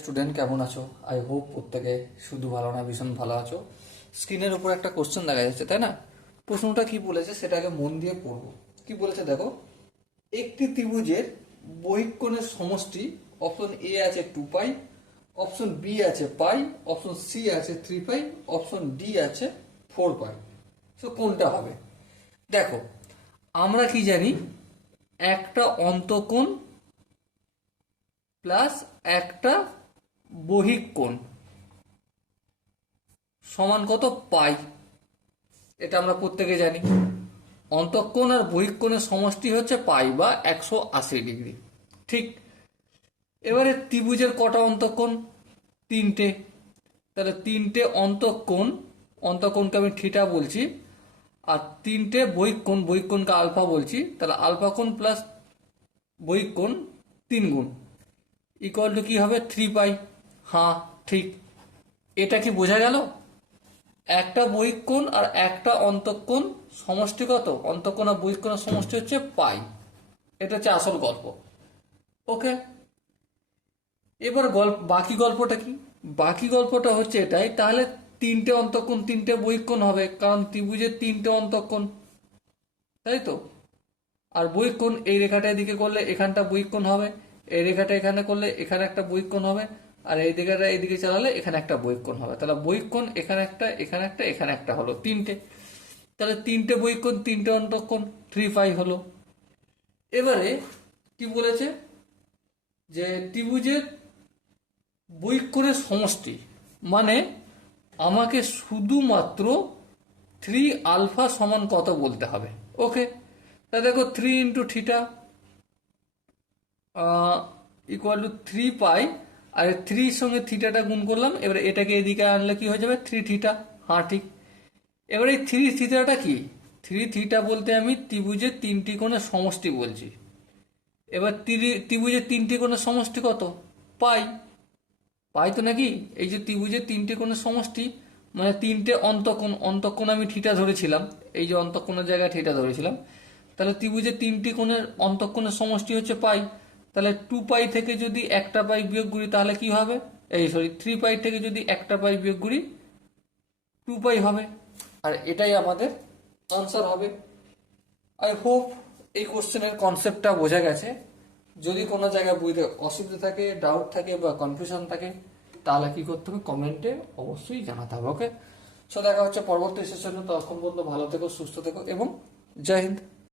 Student কেমন আছো? I hope প্রত্যেকে শুধু ভালো না ভীষণ ভালো আছো। স্ক্রিনের উপর একটা কোশ্চেন দেখা যাচ্ছে, তাই না? প্রশ্নটা কি বলেছে সেটাকে মন দিয়ে পড়বো। কি বলেছে দেখো, একটি ত্রিভুজের বহিঃকোণের সমষ্টি, অপশন এ আছে 2 পাই, অপশন বি আছে পাই, অপশন সি আছে 3 পাই, অপশন ডি আছে 4 পাই। তো কোনটা হবে? দেখো, আমরা কি জানি, একটা অন্তঃকোণ প্লাস একটা বহিঃকোণ সমান কত? পাই। এটা আমরা প্রত্যেকে জানি। অন্তঃকোণ আর বহিঃকোণের সমষ্টি হচ্ছে পাই বা 180 ডিগ্রি। ঠিক। এবারে ত্রিভুজের কটা অন্তঃকোণ? তিনটে। তাহলে তিনটে অন্তঃকোণ, অন্তঃকোণকে আমি থিটা বলছি, আর তিনটে বহিঃকোণ, বহিঃকোণকে আলফা বলছি। তাহলে আলফা কোণ প্লাস বহিঃকোণ 3 গুণ ইকুয়াল টু কি হবে? 3 পাই। হ্যাঁ, ঠিক। এটা কি বোঝা গেল? একটা বহিঃকোণ আর একটা অন্তঃকোণ সমষ্টি কত? অন্তঃকোণ আর বহিঃকোণের সমষ্টি হচ্ছে পাই। এটা হচ্ছে আসল গল্প। ওকে, এবার বাকি গল্পটা কি? বাকি গল্পটা হচ্ছে এটাই, তাহলে তিনটে অন্তঃকোণ তিনটে বহিঃকোণ হবে, কারণ ত্রিভুজের তিনটে অন্তঃকোণ, তাই তো? আর বহিঃকোণ এই রেখাটা এদিকে করলে এখানটা বহিঃকোণ হবে, এই রেখাটা এখানে করলে এখানে একটা বহিঃকোণ হবে, আর এই দিকটা এইদিকে চালালে এখানে একটা বহিঃকোণ হবে। তাহলে বহিঃকোণ এখানে একটা, এখানে একটা, এখানে একটা হলো তিনটে। তাহলে তিনটে বহিঃকোণ তিনটে অন্তঃকোণ 3 পাই হলো। এবারে কি বলেছে, যে ত্রিভুজের বহিঃকোণের সমষ্টি, মানে আমাকে শুধুমাত্র 3 আলফা সমান কত বলতে হবে। ওকে, তা দেখো 3 × থিটা ইকুয়াল টু 3 পাই, আর 3 সঙ্গে থিটাটা গুণ করলাম, এবারে এটাকে এদিকে আনলে কি হয়ে যাবে? 3 থিটা। হ্যাঁ, ঠিক। এবার এই 3 থিটাটা কি? 3 থিটা বলতে আমি ত্রিভুজের তিনটি কোণের সমষ্টি বলছি। এবার ত্রিভুজের তিনটি কোণের সমষ্টি কত? পাই। পাই তো নাকি? এই যে ত্রিভুজের তিনটে কোণের সমষ্টি, মানে তিনটে অন্তঃকোণ, অন্তঃকোণ আমি থিটা ধরেছিলাম, এই যে অন্তঃকোণের জায়গায় থিটা ধরেছিলাম। তাহলে ত্রিভুজের তিনটি কোণের অন্তঃকোণের সমষ্টি হচ্ছে পাই। তাহলে 2 পাই থেকে যদি একটা পাই বিয়োগ করি তাহলে কি হবে? এই সরি, 3 পাই থেকে যদি একটা পাই বিয়োগ করি 2 পাই হবে। আর এটাই আমাদের আনসার হবে। আই হোপ এই কোশ্চেনের কনসেপ্টটা বোঝা গেছে। যদি কোনো জায়গায় বুঝতে অসুবিধা থাকে, ডাউট থাকে বা কনফিউশন থাকে, তাহলে কি করতে হবে? কমেন্টে অবশ্যই জানাতে হবে। ওকে, সো দেখা হচ্ছে পরবর্তী সেশনে। ততক্ষণ পর্যন্ত ভালো থেকো, সুস্থ থেকো এবং জয় হিন্দ।